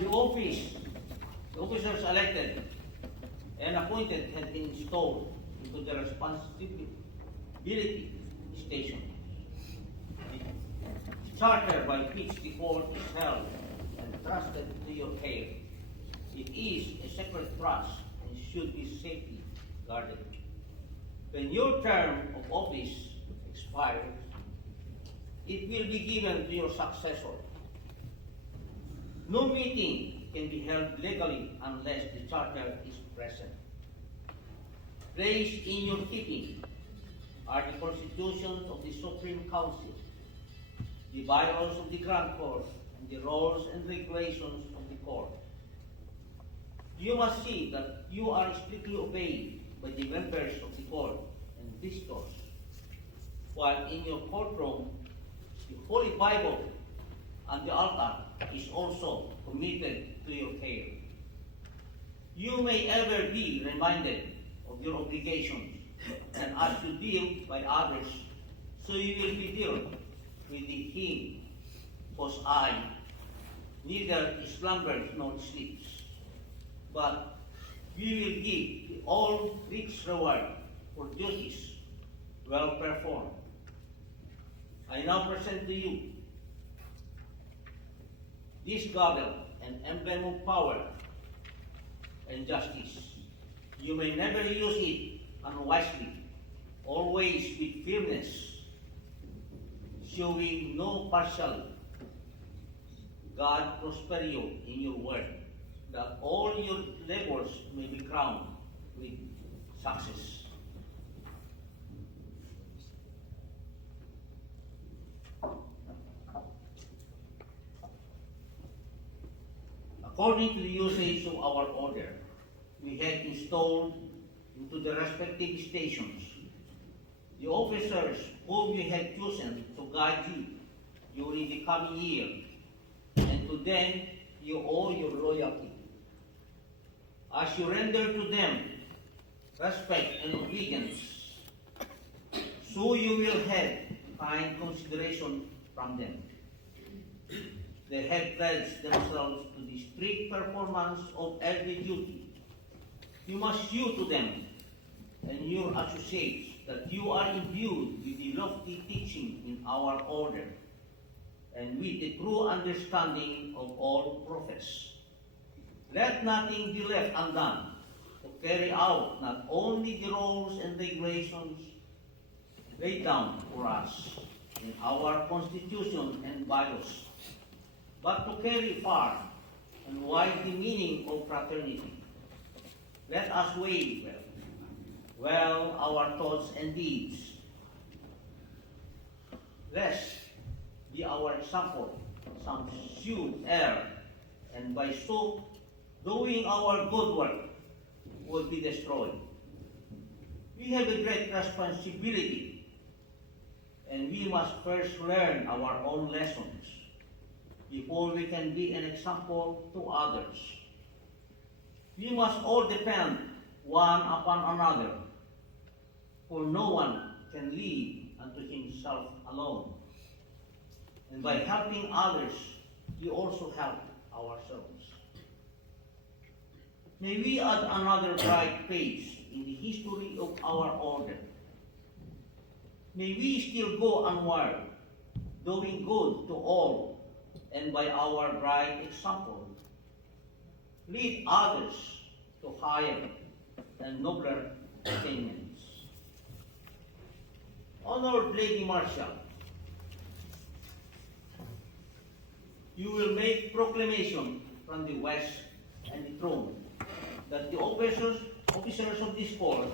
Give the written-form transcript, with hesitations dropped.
The officers elected and appointed had been installed into the responsibility station. The charter by which the court is held and trusted to your care. It is a sacred trust and should be safely guarded. When your term of office expires, it will be given to your successor. No meeting can be held legally unless the charter is present. Placed in your keeping are the constitutions of the Supreme Council, the bylaws of the Grand Court, and the rules and regulations of the court. You must see that you are strictly obeyed by the members of the court and visitors, while in your courtroom, the Holy Bible and the altar is also committed to your care. You may ever be reminded of your obligations and as you deal by others, so you will be dealt with him whose eye neither slumbers nor sleeps. But we will give the all rich reward for duties well performed. I now present to you this gavel, an emblem of power and justice. You may never use it unwisely, always with firmness, showing no partiality. God prosper you in your work, that all your labors may be crowned with success. According to the usage of our order, we have installed into the respective stations the officers whom we have chosen to guide you during the coming year, and to them you owe your loyalty. As you render to them respect and obedience, so you will have kind consideration from them. They have pledged themselves to the strict performance of every duty. You must shew to them and your associates that you are imbued with the lofty teaching in our order and with the true understanding of all prophets. Let nothing be left undone to carry out not only the rules and regulations laid down for us in our Constitution and bylaws, but to carry far and wide the meaning of fraternity. Let us weigh well our thoughts and deeds, lest be our example some should err, and by so doing our good work would be destroyed. We have a great responsibility, and we must first learn our own lessons before we can be an example to others. We must all depend one upon another, for no one can live unto himself alone. And by helping others, we also help ourselves. May we add another bright page in the history of our order. May we still go onward, doing good to all, and by our bright example, lead others to higher and nobler attainments. Honored Lady Marshal, you will make proclamation from the west and the throne that the officers of this court